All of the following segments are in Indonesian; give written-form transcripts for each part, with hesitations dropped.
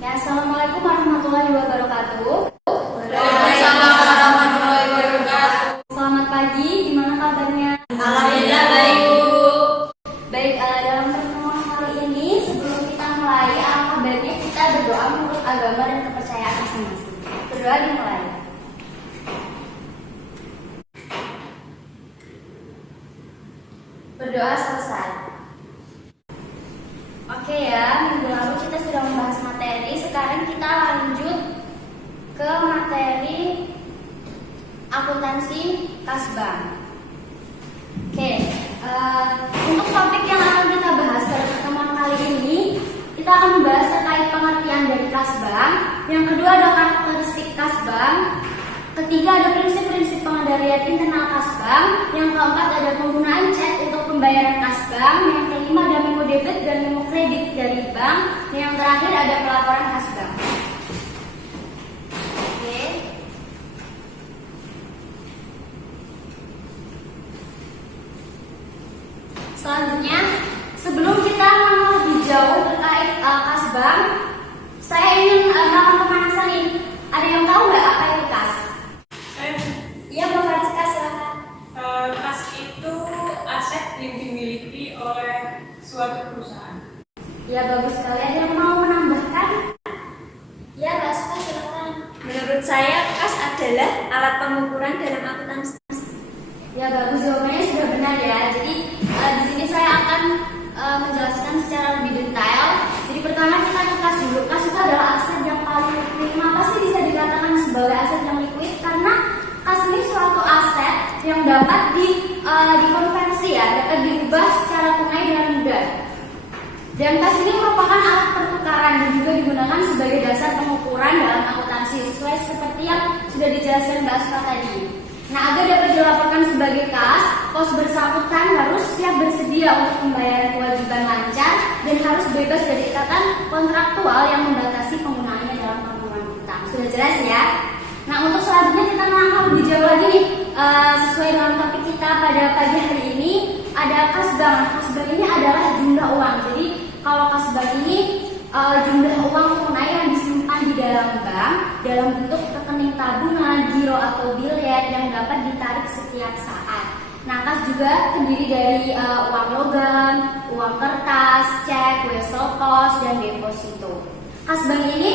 Ya, Assalamualaikum warahmatullahi wabarakatuh. Waalaikumsalam warahmatullahi wabarakatuh. Selamat pagi, gimana kabarnya? Alhamdulillah baik, Bu. Baik, dalam pertemuan kali ini sebelum kita mulai, alangkah baiknya kita berdoa menurut agama dan kepercayaan masing-masing. Berdoa dimulai. Berdoa selesai. Oke ya, minggu lalu kita sudah membahas materi. Sekarang kita lanjut ke materi akuntansi kas bank. Oke, untuk topik yang akan kita bahas pada pertemuan kali ini, kita akan membahas terkait pengertian dari kas bank. Yang kedua ada karakteristik kas bank. Ketiga ada prinsip-prinsip pengendalian internal kas bank. Yang keempat ada penggunaan cek untuk pembayaran kas bank. Yang kelima ada memo debit dan memo kredit dari bank. Dan yang terakhir ada pelaporan kas bank. Oke. Selanjutnya, sebelum kita mengenal lebih jauh terkait kas bank, saya ingin melakukan pemanasan ini. Ada yang tahu nggak apa itu kas? Iya, Mbak Francisca, silakan. Kas itu aset yang dimiliki oleh suatu perusahaan. Ya, bagus sekali. Ada yang mau menambahkan? Ya, Mbak Suka, silakan. Menurut saya, kas adalah alat pengukuran dalam akuntansi. Ya, bagus, jawabannya sudah benar ya. Jadi di sini saya akan menjelaskan secara lebih detail. Jadi pertama kita ke kas dulu. Kas itu adalah aset yang paling liquid. Kenapa sih bisa dikatakan sebagai aset yang liquid? Karena kas ini suatu aset yang dapat dikonversi ya, dapat diubah secara tunai dengan mudah. Dan kas ini merupakan alat pertukaran dan juga digunakan sebagai dasar pengukuran dalam akuntansi sesuai seperti yang sudah dijelaskan Mbak Asma tadi. Nah, agar dapat dilaporkan sebagai kas, pos bersangkutan harus siap bersedia untuk pembayaran kewajiban lancar dan harus bebas dari ikatan kontraktual yang membatasi penggunaannya dalam pengeluaran utang. Sudah jelas ya? Nah, untuk selanjutnya kita melangkah lebih jauh lagi nih, sesuai dengan topik kita pada pagi hari ini ada kas bank. Kas bank ini adalah jumlah uang. Jadi kalau kas bank ini jumlah uang tunai yang disimpan di dalam bank dalam bentuk rekening tabungan, giro atau billet yang dapat ditarik setiap saat. Nah, kas juga terdiri dari uang logam, uang kertas, cek, wesel pos, dan deposito. Kas bank ini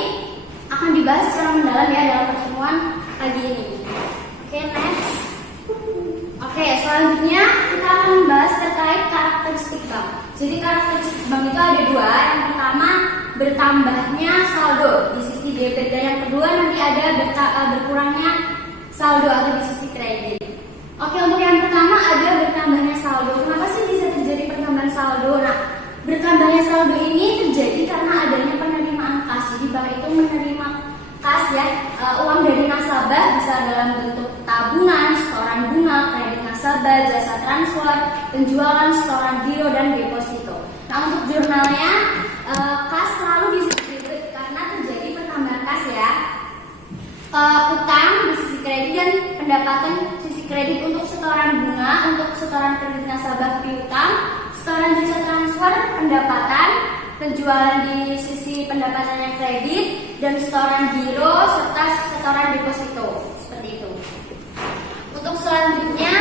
akan dibahas secara mendalam ya dalam pertemuan pagi ini. Oke, next. Oke, selanjutnya kita akan membahas terkait karakteristik bank. Jadi karakteristik bank itu ada dua. Yang pertama bertambahnya saldo di sisi debit dan yang kedua nanti ada berkurangnya saldo atau di sisi kredit. Oke, untuk yang pertama ada bertambahnya saldo. Kenapa sih bisa terjadi pertambahan saldo? Nah, bertambahnya saldo ini terjadi karena adanya penerimaan kas. Jadi bank itu menerima kas ya, uang dari nasabah bisa dalam bentuk tabungan, setoran bunga, kredit nasabah, jasa transfer, penjualan, setoran giro dan deposito. Nah, untuk jurnalnya kas selalu di sisi debit karena terjadi pertambahan kas ya. Utang di sisi kredit dan pendapatan sisi kredit untuk setoran bunga, untuk setoran kredit nasabah piutang, setoran jasa transfer, pendapatan, penjualan di sisi pendapatannya kredit dan setoran giro serta setoran deposito seperti itu. Untuk selanjutnya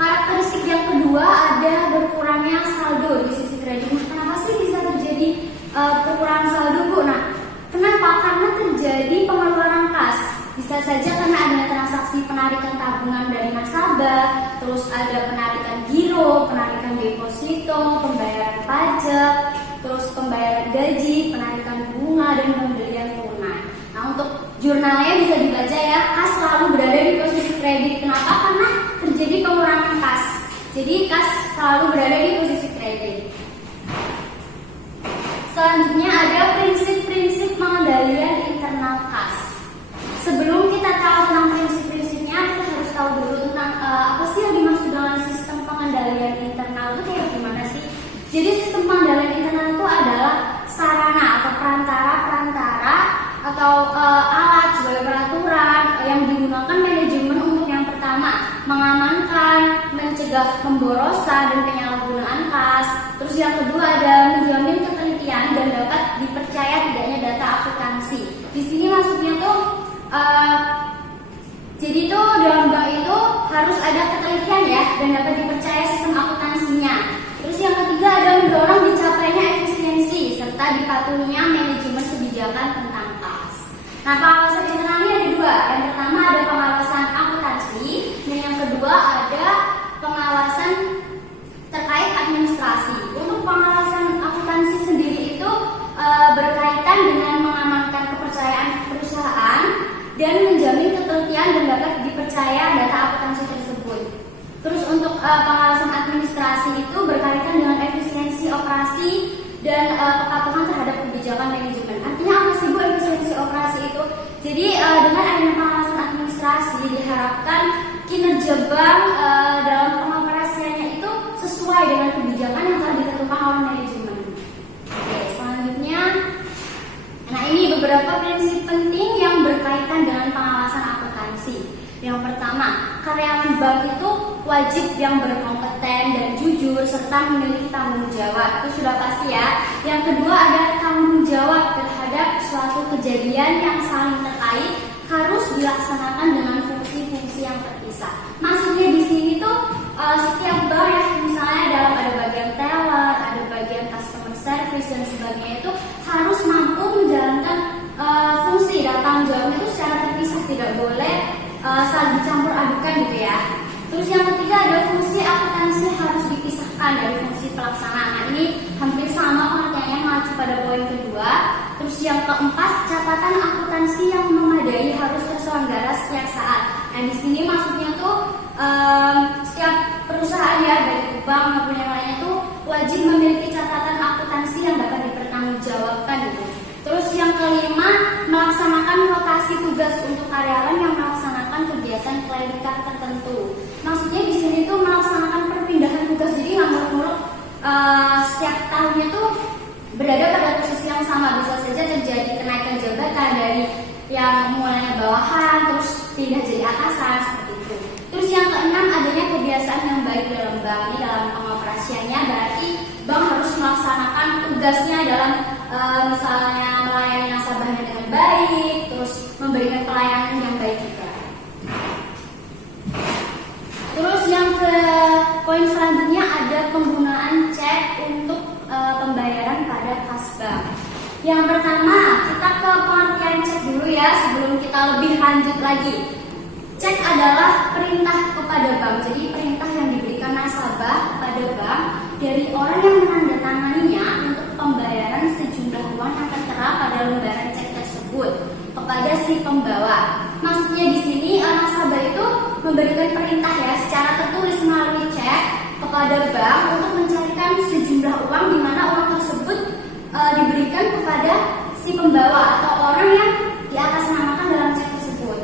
karakteristik yang kedua ada berkurangnya saldo di sisi kredit. Kenapa sih bisa terjadi perkurahan saldo, Bu? Nah, kenapa? Karena terjadi pengeluaran kas. Bisa saja karena adanya transaksi penarikan tabungan dari nasabah, terus ada penarikan giro, penarikan deposito, pembayaran pajak, terus pembayaran gaji, penarikan bunga dan pembelian tunai. Nah, untuk jurnalnya bisa dibaca ya, kas selalu berada di posisi kredit. Kenapa? Karena terjadi pengurangan kas. Jadi kas selalu berada di posisi kredit. Selanjutnya ada prinsip-prinsip pengendalian internal kas. Sebelum kita tahu tentang prinsip-prinsipnya, kita harus tahu dulu tentang apa sih yang dimaksud dengan sistem pengendalian internal itu kayak gimana sih? Jadi sistem pengendalian internal itu adalah sarana atau perantara atau alat sebagai peraturan yang digunakan manajemen untuk yang pertama mengamankan, mencegah pemborosan dan penyalahgunaan kas. Terus yang kedua ada menjamin ketelitian dan dapat dipercaya tidaknya eh, jadi itu dalam bank itu harus ada ketelitian ya dan dapat dipercaya sistem akuntansinya. Terus yang ketiga ada mendorong dicapainya efisiensi serta dipatuhinya manajemen kebijakan tentang kas. Nah, pengawasan internal ini ada dua. Yang pertama ada pengawasan akuntansi dan yang kedua ada pengawasan terkait administrasi. Untuk pengawasan akuntansi sendiri itu berkaitan dengan mengamankan kepercayaan perusahaan dan menjamin ketelitian dan dapat dipercaya data akuntansi tersebut. Terus untuk pengawasan administrasi itu berkaitan dengan efisiensi operasi dan kepatuhan terhadap kebijakan manajemen. Artinya apa sih Bu efisiensi operasi itu? Jadi dengan adanya pengawasan administrasi diharapkan kinerja bank dalam pengoperasiannya itu sesuai dengan kebijakan yang telah ditentukan oleh manajemen. Oke, selanjutnya, nah ini beberapa prinsip penting yang berkaitan dengan pengawasan akuntansi. Yang pertama, karyawan bank itu wajib yang berkompeten dan jujur serta memiliki tanggung jawab. Itu sudah pasti ya. Yang kedua ada tanggung jawab terhadap suatu kejadian yang saling terkait harus dilaksanakan dengan fungsi-fungsi yang terpisah. Maksudnya di sini tuh setiap bank ya, misalnya dalam ada bagian teller, ada bagian customer service dan sebagainya itu harus mampu menjalankan fungsi dan tanggung jawabnya itu secara terpisah, tidak boleh saling dicampur adukan gitu ya. Terus yang ketiga ada fungsi akuntansi harus dipisahkan dari fungsi pelaksanaan. Nah, ini hampir sama pengertiannya mengacu pada poin kedua. Terus yang keempat, catatan akuntansi yang memadai harus terselenggara setiap saat. Nah, di sini maksudnya tuh setiap perusahaan ya, baik bank maupun yang lainnya tuh wajib memiliki catatan akuntansi yang dapat dipertanggungjawabkan gitu. Terus yang kelima, melaksanakan rotasi tugas untuk karyawan yang melaksanakan kegiatan klerikat tertentu. Maksudnya di sini tuh melaksanakan perpindahan tugas, jadi nggak muluk-muluk setiap tahunnya tuh berada pada posisi yang sama. Bisa saja terjadi kenaikan jabatan dari yang mulainya bawahan terus pindah jadi atasan seperti itu. Terus yang keenam adanya kebiasaan yang baik dalam bank. Ini dalam pengoperasiannya berarti bank harus melaksanakan tugasnya dalam misalnya melayani nasabahnya dengan baik, terus memberikan pelayanan yang baik juga. Terus yang ke poin selanjutnya ada penggunaan cek untuk pembayaran pada kas bank. Yang pertama, kita ke pengertian cek dulu ya sebelum kita lebih lanjut lagi. Cek adalah perintah kepada bank. Jadi perintah yang diberikan nasabah kepada bank dari orang yang menandatanganinya untuk pembayaran sejumlah uang yang tertera pada lembaran cek tersebut kepada si pembawa. Maksudnya di sini nasabah itu memberikan perintah ya secara tertulis melalui cek kepada bank untuk mencarikan sejumlah uang di mana uang tersebut diberikan kepada si pembawa atau orang yang diatasnamakan dalam cek tersebut.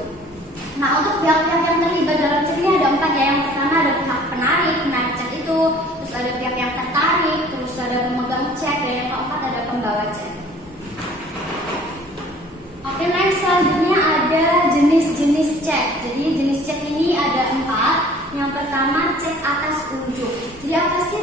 Nah, untuk pihak-pihak yang terlibat dalam cek ini ada 4 ya. Yang pertama ada pihak penarik cek itu, terus ada pihak yang tertarik, terus ada pemegang cek, dan yang keempat ada pembawa cek. Oke, next selanjutnya ada jenis-jenis cek. Jadi jenis cek ini ada 4. Yang pertama cek atas unjuk. Jadi apa sih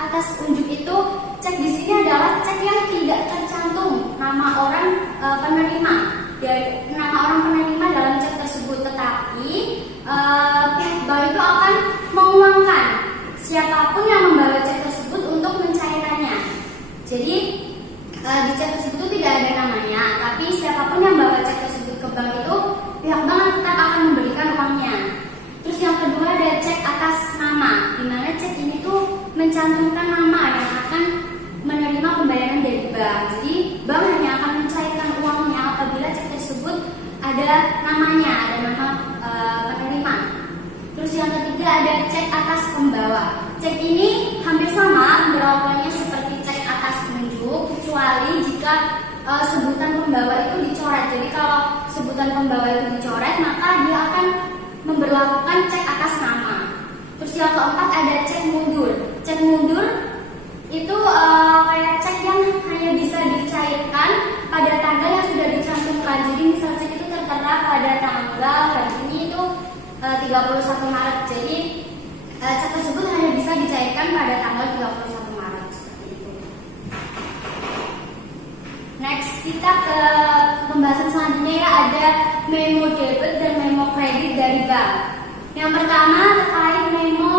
atas unjuk itu? Cek di sini adalah cek yang tidak tercantum nama orang penerima. Dari nama orang penerima dalam cek tersebut, tetapi pihak bank itu akan menguangkan siapapun yang membawa cek tersebut untuk mencairkannya. Jadi di cek tersebut itu tidak ada namanya, tapi siapapun yang membawa cek tersebut ke bank itu pihak bank tetap akan memberikan uangnya. Terus yang kedua ada cek atas nama, di mana cek ini tuh mencantumkan nama yang akan menerima pembayaran dari bank. Jadi bank hanya akan mencairkan uangnya apabila cek tersebut ada namanya, ada nama penerima. Terus yang ketiga ada cek atas pembawa. Cek ini hampir sama berlakunya seperti cek atas unjuk, kecuali jika sebutan pembawa itu dicoret. Jadi kalau sebutan pembawa itu dicoret, maka dia akan memberlakukan cek atas nama. Terus yang keempat ada cek mundur. Cek mundur itu kayak cek yang hanya bisa dicairkan pada tanggal yang sudah dicantumkan. Jadi misal cek itu tertera pada tanggal hari ini itu 31 Maret. Jadi cek tersebut hanya bisa dicairkan pada tanggal 31 Maret seperti itu. Next kita ke pembahasan selanjutnya ya, ada memo debit dan memo kredit dari bank. Yang pertama terkait memo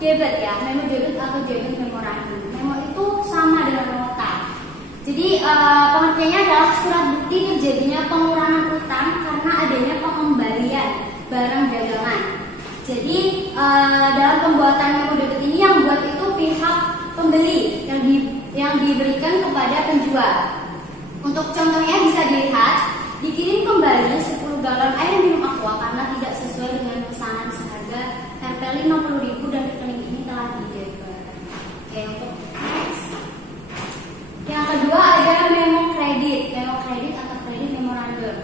debit ya, memo debit atau debit memorandum. Memo itu sama dengan nota. Jadi pengertiannya adalah surat bukti terjadinya pengurangan utang karena adanya pengembalian barang dagangan. Jadi dalam pembuatan memo debit ini yang buat itu pihak pembeli yang diberikan kepada penjual. Untuk contohnya bisa dilihat, dikirim kembali 10 galon air minum aqua karena tidak sesuai dengan pesanan seharga Rp 50.000 dan rekening ini telah didebit. Oke, untuk next. Yang kedua ada memo kredit atau kredit memorandum.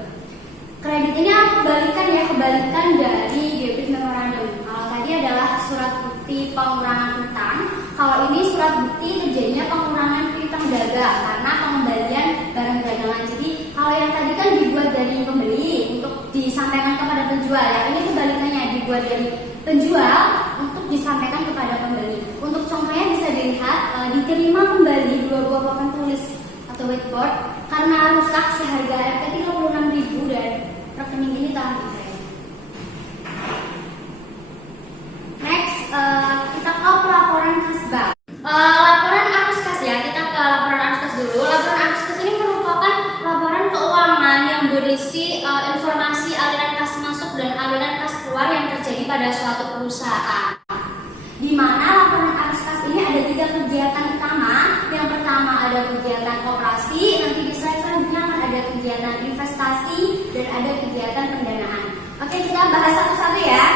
Kredit ini aku kebalikan dari debit memorandum. Kalau tadi adalah surat bukti pengurangan utang, kalau ini surat bukti terjadinya pengurangan piutang dagang karena pengembalian barang dagangan. Jadi kalau yang tadi kan dibuat dari pembeli untuk disampaikan kepada penjual, ya ini kebalikannya, dibuat dari penjual untuk disampaikan kepada pembeli. Untuk contohnya bisa dilihat, diterima kembali 2 buah papan tulis atau whiteboard karena rusak seharga Rp 36.000 dan rekening ini telah dikredit. Next, kita ke pelaporan kas bank. Laporan arus kas ya, kita ke laporan arus kas dulu. Laporan arus kas ini merupakan laporan keuangan yang berisi informasi aliran kas masuk dan aliran kas keluar yang terjadi pada suatu perusahaan. Di mana laporan arus kas ini ada 3 kegiatan utama. Yang pertama ada kegiatan operasi, nanti di slide selanjutnya akan ada kegiatan investasi dan ada kegiatan pendanaan. Oke, kita bahas satu-satu ya.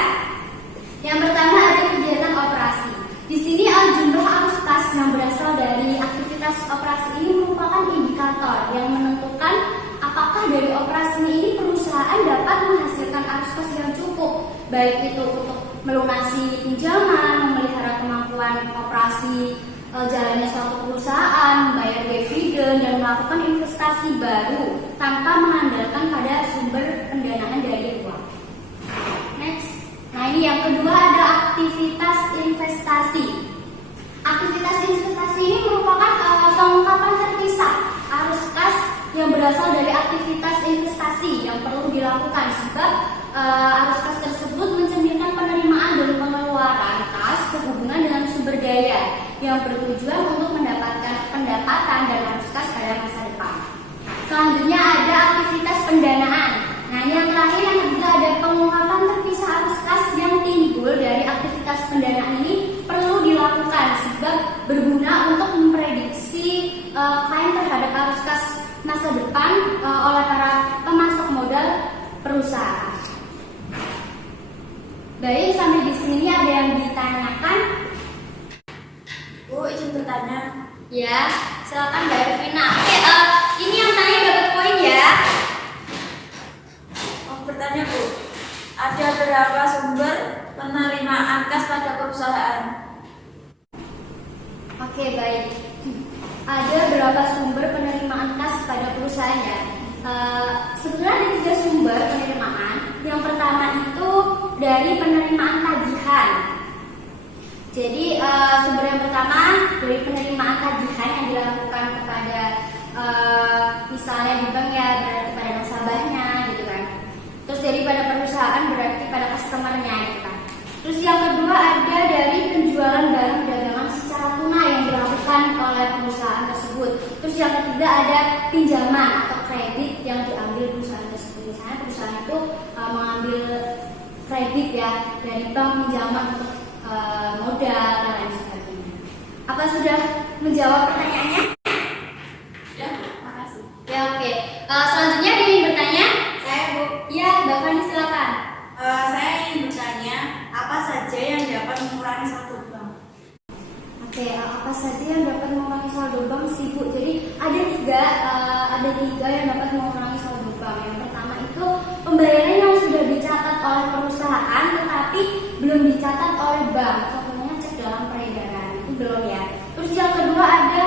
Yang pertama ada kegiatan operasi. Di sini jumlah arus kas yang berasal dari aktivitas operasi ini merupakan indikator yang menentukan apakah dari operasi ini perusahaan dapat menghasilkan arus kas yang cukup, baik itu untuk melunasi pinjaman, memelihara kemampuan operasi jalannya suatu perusahaan, membayar dividen dan melakukan investasi baru tanpa mengandalkan pada sumber pendanaan dari luar. Next. Nah, ini yang kedua ada aktivitas investasi. Aktivitas investasi ini merupakan pengungkapan terpisah arus kas yang berasal dari aktivitas investasi yang perlu dilakukan sebab arus kas tersebut mencerminkan penerimaan dan pengeluaran kas sehubungan dengan sumber daya yang bertujuan untuk mendapatkan pendapatan dan arus kas pada masa depan. Selanjutnya ada aktivitas pendanaan. Nah, yang terakhir yang ketiga ada pengungkapan terpisah arus kas yang timbul dari aktivitas pendanaan ini perlu dilakukan sebab berguna untuk memprediksi klaim terhadap arus kas masa depan oleh para pemasok modal perusahaan. Baik, sampai di sini ada yang ditanyakan? Bu, izin bertanya. Ya, silakan Mbak Elvina. Oke, ini yang tanya dapat poin ya. Bertanya Bu, ada berapa sumber penerimaan kas pada perusahaan? Oke, baik. Ada berapa sumber penerimaan kas pada perusahaan ya? Sebenarnya ada 3 sumber penerimaan. Yang pertama itu dari penerimaan tagihan. Jadi sumber yang pertama dari penerimaan tagihan yang dilakukan kepada misalnya di bank ya, berarti pada nasabahnya gitu kan. Terus dari pada perusahaan berarti pada customernya gitu kan. Terus yang kedua ada dari penjualan barang dagangan secara tunai yang dilakukan oleh perusahaan tersebut. Terus yang ketiga ada pinjaman atau kredit yang diambil perusahaan tersebut. Misalnya perusahaan itu mengambil kredit ya dari bank, pinjaman untuk modal dan lain sebagainya. Apa sudah menjawab pertanyaannya? Ya, makasih. Ya, oke. Selanjutnya ada yang bertanya? Saya Bu. Ya, Mbak Fani silakan. Saya ingin bertanya, apa saja yang dapat mengurangi saldo bank? Oke, apa saja yang dapat mengurangi saldo bank sih Bu? Jadi ada tiga yang dapat mengurangi saldo bank. Yang pertama itu pembayaran yang sudah dicatat oleh perusahaan tetapi belum dicatat oleh bank. Contohnya cek dalam peredaran itu belum ya. Terus yang kedua ada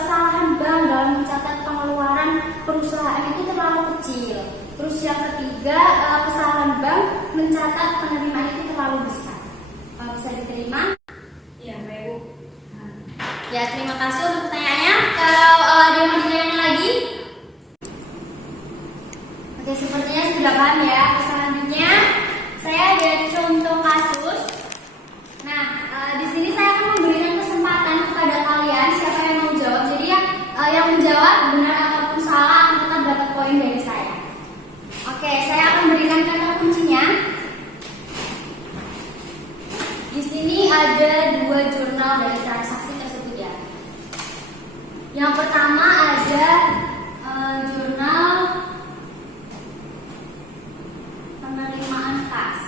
kesalahan bank dalam mencatat pengeluaran perusahaan itu terlalu kecil. Terus yang ketiga kesalahan bank mencatat penerimaan itu terlalu besar. Bisa diterima? Ya, baik Bu. Ya, terima kasih untuk pertanyaannya. Kalau ada yang mau ditanyakan lagi? Oke, sepertinya sudah paham ya. Selanjutnya saya ada contoh kasus. Nah, di sini saya akan memberikan kesempatan kepada kalian siapa yang mau jawab. Jadi yang menjawab benar ataupun salah akan tetap dapat poin dari saya. Oke, saya akan berikan kata kuncinya. Di sini ada 2 jurnal dari transaksi tersebut ya. Yang pertama ada jurnal penerimaan kas.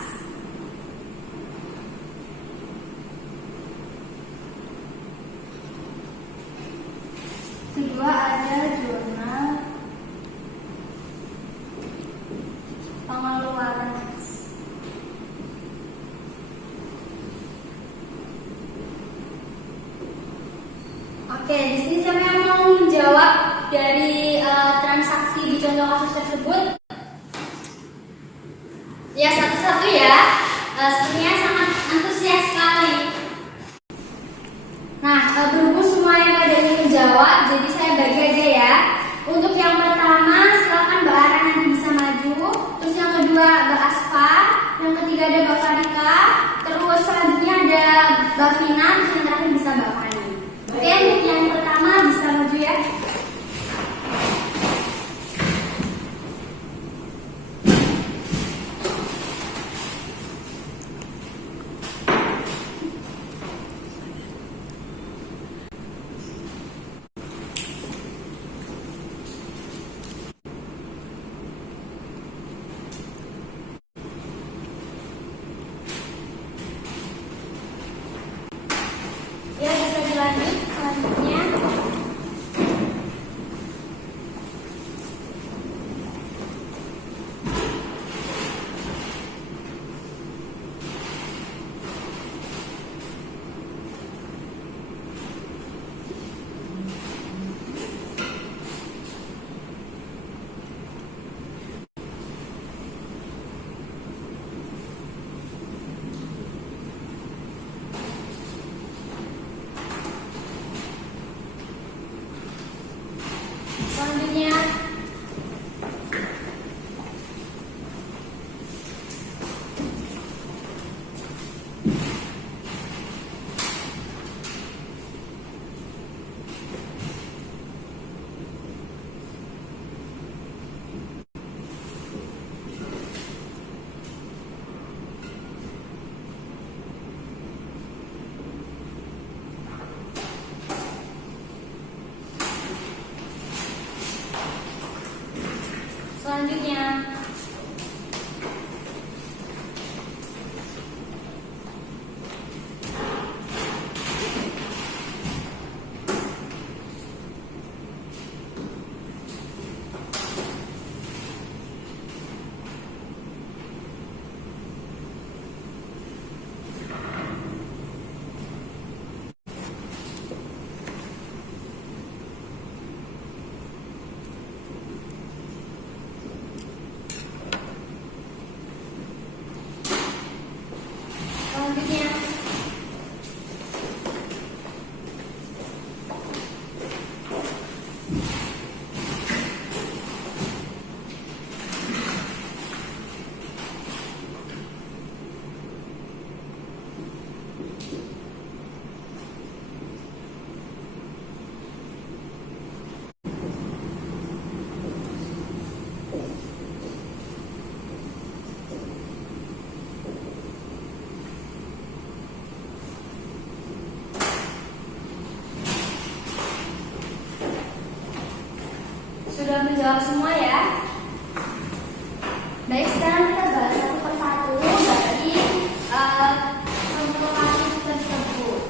Kedua ada jurnal pengeluaran kas. Oke, di sini siapa yang mau menjawab dari transaksi di contoh kasus tersebut? Ya, satu-satu ya. Sepertinya sangat antusias sekali. Nah, berhubung semua yang pada ingin menjawab, jadi saya bagi aja ya. Untuk yang pertama, silakan Mbak Ara nanti bisa maju. Terus yang kedua, Mbak Asfa. Yang ketiga ada Mbak Fadika. Terus selanjutnya ada Mbak Vina. Terus yang terakhir bisa Mbak Fani. Oke, untuk yang pertama bisa maju ya. Ya, bisa dilanjut selanjutnya. Selanjutnya Selanjutnya sudah menjawab semua ya. Baik, sekarang kita bahas satu persatu dari contoh kasus tersebut.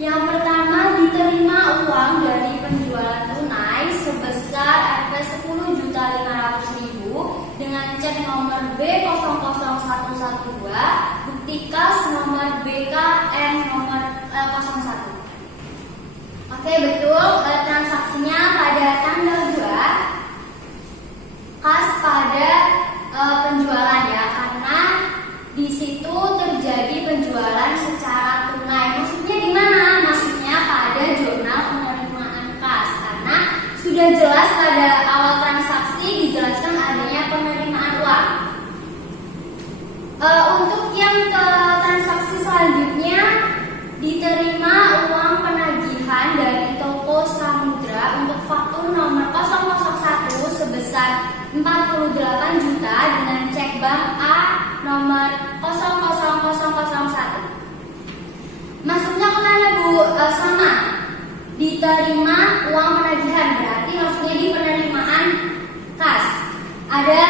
Yang pertama, diterima uang dari penjualan tunai sebesar Rp 10.500.000 dengan cek nomor B00112, bukti kas nomor BKN nomor 01. Oke, betul. Transaksinya pada tanggal 2, kas pada penjualan ya, karena di situ terjadi penjualan secara tunai. Maksudnya di mana? Maksudnya pada jurnal penerimaan kas, karena sudah sudah jelas pada awal transaksi dijelaskan adanya penerimaan uang. Untuk yang ke transaksi selanjutnya, diterima uang penagihan dari toko Samudra untuk faktur nomor 001 sebesar 48 juta dengan cek bank A nomor 00001. Masuknya kemana Bu? Sama, diterima uang penagihan, berarti maksudnya di penerimaan kas. Ada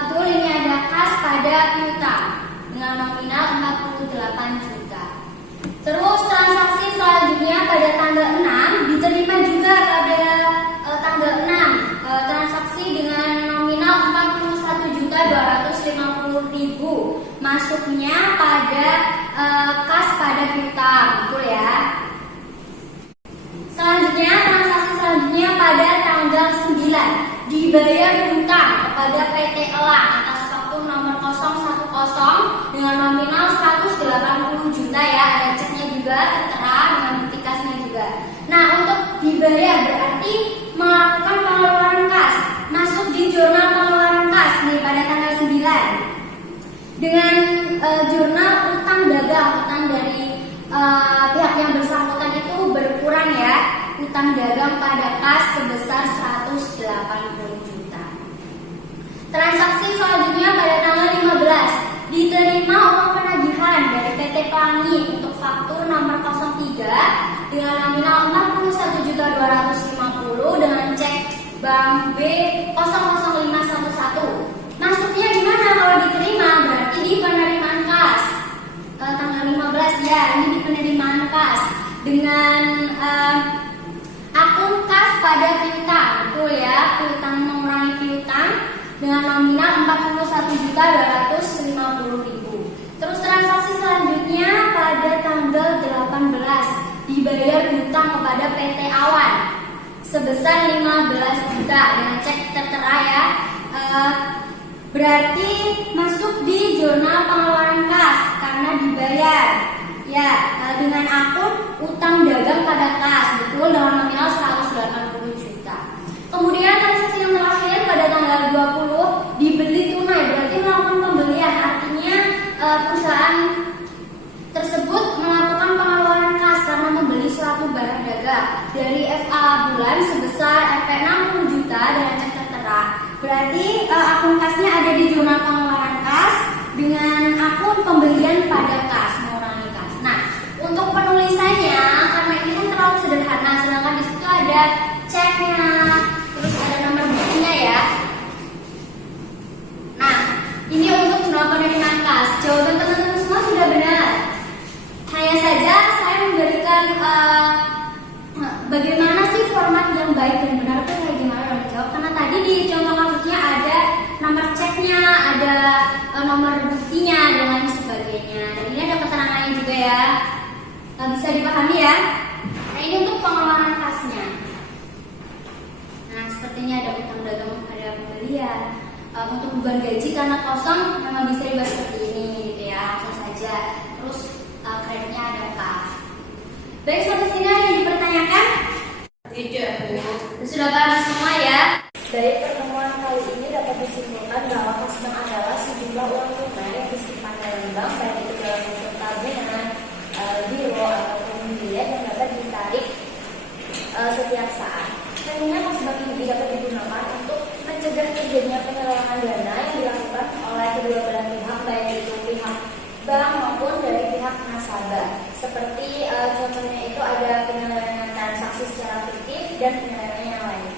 betul ini ada kas pada piutang dengan nominal 48 juta. Terus transaksi selanjutnya pada tanggal 6 diterima juga pada tanggal 6 transaksi dengan nominal 41.250.000 masuknya pada kas pada piutang, betul ya. Selanjutnya transaksi selanjutnya pada tanggal 9 dibayar hutang kepada PT Elang atas faktur nomor 010 dengan nominal 180 juta ya, ada ceknya juga tertera dengan bukti kasnya juga. Nah, untuk dibayar berarti melakukan pengeluaran kas, masuk di jurnal pengeluaran kas nih pada tanggal 9 dengan jurnal utang dagang, utang dari pihak yang bersangkutan itu berkurang ya, utang dagang pada kas sebesar 180 juta. Transaksi selanjutnya pada tanggal 15 diterima uang penagihan dari PT Pelangi untuk faktur nomor 03 dengan nominal 41.250 dengan cek bank B 00511. Masuknya di mana kalau diterima? Berarti di penerimaan kas. Tanggal 15 ya, ini di penerimaan kas dengan akun kas pada piutang, betul ya, piutang mengurangi piutang dengan nominal 41.250.000. Terus transaksi selanjutnya pada tanggal 18 dibayar hutang kepada PT Awan sebesar 15 juta dengan cek tertera ya. Berarti masuk di jurnal pengeluaran kas karena dibayar ya dengan akun utang dagang pada kas, betul, dengan nominal 180 juta. Kemudian transaksi yang terakhir pada tanggal 20 dibeli tunai, berarti melakukan pembelian, artinya perusahaan tersebut melakukan pengeluaran kas karena membeli suatu barang dagang dari FA bulan sebesar Rp 60 juta dengan cek tertera. Berarti akun kasnya ada di jurnal pengeluaran kas dengan akun pembelian pada kas, mengurangi kas. Nah, untuk penulisannya karena ini kan terlalu sederhana, sedangkan di situ ada ceknya, terus ada nomor buktinya ya. Nah, ini untuk jurnal penerimaan kas. Jawaban teman-teman semua sudah benar. Hanya saja saya memberikan bagaimana sih format yang baik dan benar itu kayak gimana dalam menjawab. Karena tadi di contoh kasusnya ada nomor ceknya, ada nomor buktinya dan lain sebagainya. Dan ini ada keterangannya juga ya. Bisa dipahami ya. Nah, ini untuk pengeluaran kasnya. Nah, sepertinya ada utang dagang, ada pembelian. Untuk beban gaji karena kosong memang bisa dibahas seperti ini gitu ya, langsung saja. Terus kreditnya ada kas. Baik, sampai sini ada yang dipertanyakan? Tidak, Bu. Sudah paham semua ya? Dari pertemuan kali ini dapat disimpulkan bahwa kas bank adalah sejumlah uang tunai yang disimpan dalam bank, baik itu dalam bentuk tabungan, biro ataupun bilet yang dapat ditarik setiap saat. Tentunya kas bank ini dapat digunakan untuk mencegah terjadinya penyelewengan dana yang dilakukan oleh kedua belah pihak, baik itu pihak bank maupun dari pihak nasabah. Seperti contohnya itu ada penyelewengan transaksi secara fiktif dan penyelewengan yang lain.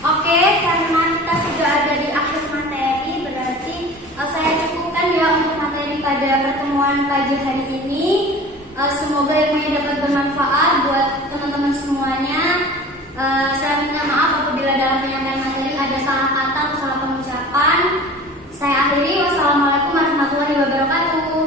Oke, karena kita sudah ada di akhir materi, berarti saya cukupkan ya untuk materi pada pertemuan pagi hari ini. Semoga ilmunya dapat bermanfaat buat teman-teman semuanya. Saya minta maaf apabila dalam penyampaian materi ada salah kata atau salah pengucapan. Saya akhiri. Wassalamualaikum warahmatullahi wabarakatuh.